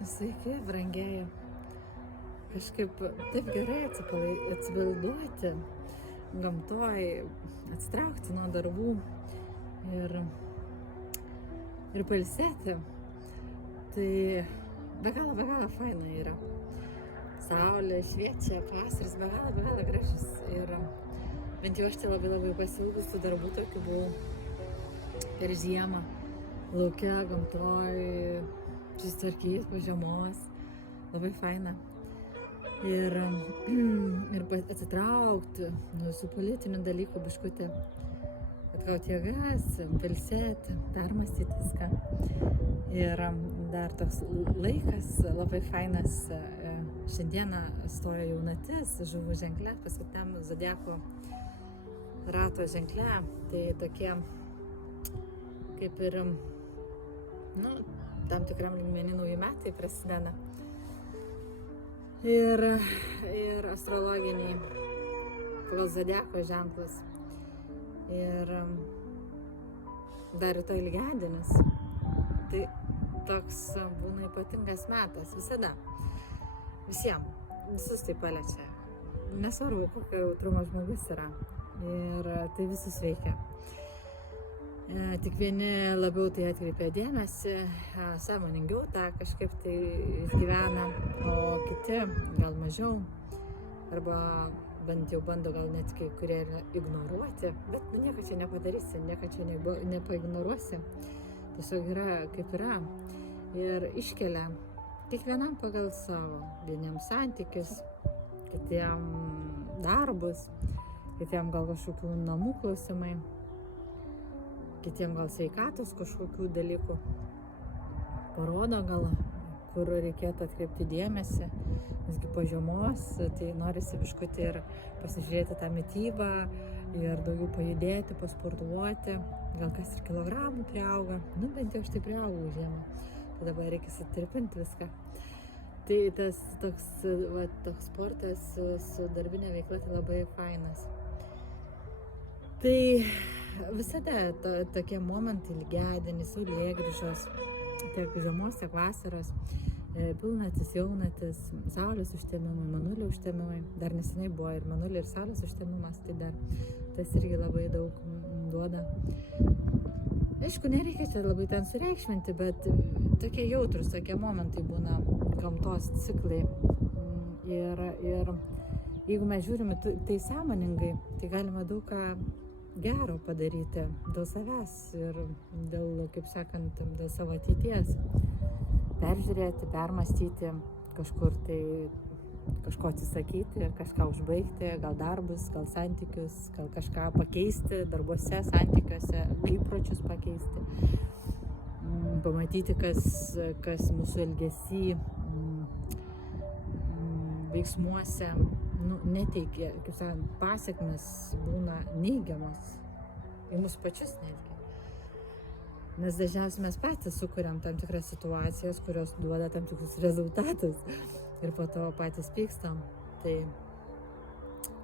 Sveiki, brangieji. Kažkaip taip gerai atsipalaiduoti gamtoj, atsitraukti nuo darbų ir pailsėti. Tai be galo faina yra. Saulė šviečia, pavasaris be galo gražus. Ir bent jau aš čia labai pasiilgus tų darbų, tokių buvau per žiemą, lauke, gamtoj, susitvarkyti po žiemos, labai faina. Ir atsitraukti nuo visų politinių dalykų biškutį, atgauti jėgas, pailsėti, permąstyti viską. Ir dar toks laikas labai fainas. Šiandieną stojo jaunatis žuvų ženkle, paskutiniam zodiako rato ženkle. Tai tokie kaip ir tam tikram lygmenį nauji metai prasideda. Ir astrologiniai pagal zodiako ženklus. Ir dar rytoj lygiadienis. Tai toks būna ypatingas metas visada. Visus tai paliečia. Nesvarbu, kokio jautrumo žmogus yra. Ir tai visus veikia. Tik vieni labiau tai atkreipia dėmesį, sąmoningiau tą kažkaip tai išgyvena, o kiti gal mažiau, arba bent jau bando gal net kai kurie ignoruoti, bet nieko čia nepadarysi, nieko čia nepaignoruosi, tiesiog yra kaip yra ir iškelia kiekvienam pagal savo, vieniem santykius, kitiem darbus, kitiem gal kažkokių namų klausimai, kitiem gal sveikatos kažkokių dalykų, parodo gal, kur reikėtų atkreipti dėmesį, visgi po žiemos, tai norisi biškutį ir pasižiūrėti tą mitybą ir daugiau pajudėti, pasportuoti, gal kas ir kilogramų priauga, bent jau aš tai priaugau žiemą, tai dabar reikia sutirpinti viską. Tai tas toks sportas su darbinė veikla tai labai fainas. Tai visada tokie momentai, lygiadienis, saulėgrįžos, tiek žiemos, tiek vasaros, pilnatis, jaunatis, saulės užtemimai, mėnulio užtemimai. Dar neseniai buvo ir mėnulio ir saulės užtemimas, tai dar tas irgi labai daug duoda. Aišku, nereikia čia labai ten sureikšminti, bet tokie jautrus, tokie momentai būna gamtos ciklai. Ir jeigu mes žiūrime tai sąmoningai, tai galima daug ką gero padaryti dėl savęs ir dėl, kaip sakant, dėl savo ateities. Peržiūrėti, permąstyti, kažkur tai kažko atsisakyti, kažką užbaigti, gal darbus, gal santykius, gal kažką pakeisti darbuose, santykiuose, įpročius pakeisti. Pamatyti, kas mūsų elgesy, veiksmuose neteikia, kaip sakant, pasekmes būna neigiamos į mūsų pačius netgi. Nes dažniausiai mes patys sukuriam tam tikras situacijas, kurios duoda tam tikrus rezultatus ir po to patys pykstam. Tai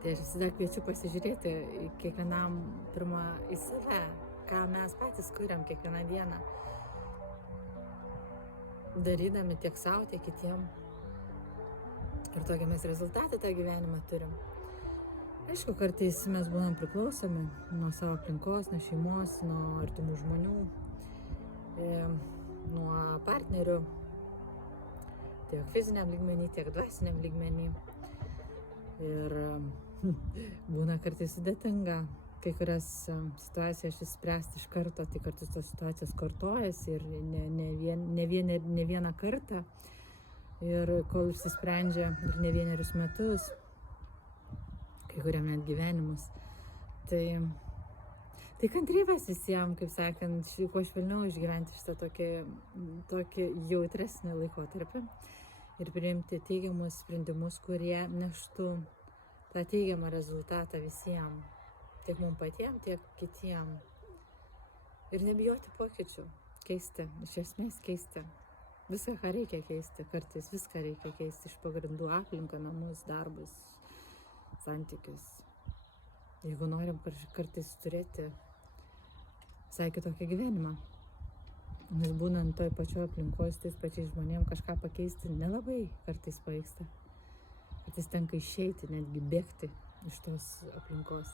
aš visada kviečiu pasižiūrėti kiekvienam pirmą į save, ką mes patys kuriam kiekvieną dieną, darydami tiek savo, tiek kitiem. Ir tokį mes rezultatą tą gyvenimą turim. Aišku, kartais mes būnam priklausomi nuo savo aplinkos, nuo šeimos, nuo artimų žmonių, nuo partnerių, tiek fiziniam lygmenį, tiek dvasiniam lygmenį. Ir būna kartais sudėtinga kai kurias situacijas išspręsti iš karto, tai kartais tos situacijos kartojasi ir ne vieną kartą. Ir kol išsisprendžia ir ne vienerius metus, kai kuriam net gyvenimus. Tai kantrybės visiems, kaip sakant, kuo švelniau išgyventi šitą tokį jautresnį laikotarpį ir priimti teigiamus sprendimus, kurie neštų tą teigiamą rezultatą visiems, tiek mums patiems, tiek kitiems. Ir nebijoti pokyčių, keisti, iš esmės keisti. Viską, ką reikia keisti, kartais viską reikia keisti iš pagrindų, aplinką, namus, darbus, santykius. Jeigu norim kartais turėti visai kitokį gyvenimą. Nes būnant toj pačioj aplinkoje su tais pačiais žmonėm kažką pakeisti nelabai kartais pavyksta. Kartais tenka išeiti, netgi bėgti iš tos aplinkos.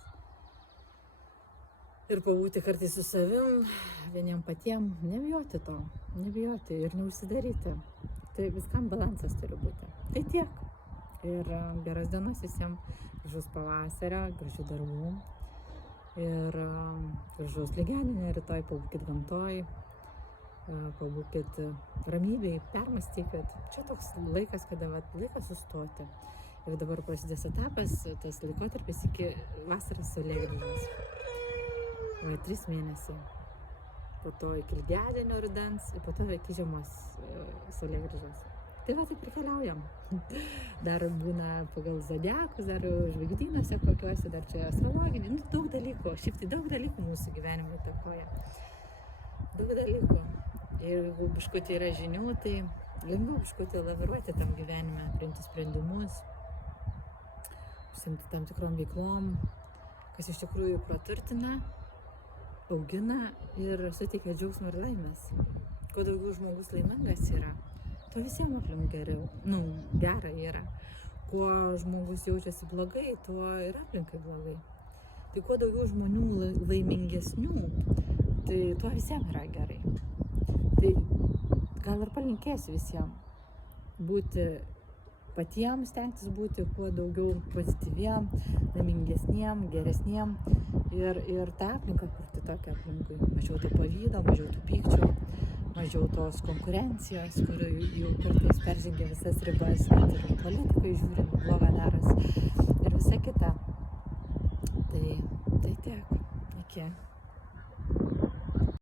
Ir pabūti kartais su savim, vieniem patiem, nebijoti to, nebijoti ir neužsidaryti. Tai viskam balansas turi būti. Tai tiek. Ir geras dienas visiems, gražus pavasario, gražių darbų. Ir gražus lygiadienio, rytoj pabūkit gamtoj, pabūkit ramybėj, permastykit. Čia toks laikas, kada laikas sustoti. Ir dabar prasidės etapas, tas laikotarpis iki vasaros saulėgrįžos. 3 mėnesiai. Po to iki lygiadienio rudens ir po to iki žiemos saulėgrįžos. Tai va, taip ir keliaujam. Dar būna pagal zodiakus, dar žvaigždynuose kokiuose, dar čia astrologiniai, daug dalykų. Šiaip tai daug dalykų mūsų gyvenime įtakoja. Daug dalykų. Ir jeigu biškutį yra žinių, tai lengviau biškutį laviruoti tam gyvenime, priimti sprendimus, užsiimti tam tikrom veiklom, kas iš tikrųjų praturtina, augina ir suteikia džiaugsmą ir laimės. Kuo daugiau žmogus laimingas yra, tuo visiems aplink geriau, gera yra. Kuo žmogus jaučiasi blogai, tuo ir aplinkai blogai. Tai kuo daugiau žmonių laimingesnių, tai tuo visiems yra gerai. Tai gal ir palinkėsiu visiems būti patiems, stengtis būti kuo daugiau pozityviem, laimingesniem, geresniem ir tą aplinką kurti tokią aplinkui. Mažiau to pavydo, mažiau tų pykčių, mažiau tos konkurencijos, kur jau kartais peržengia visas ribas, net ir politikai žiūrint, bloga daras ir visa kita. Tai tiek. Iki.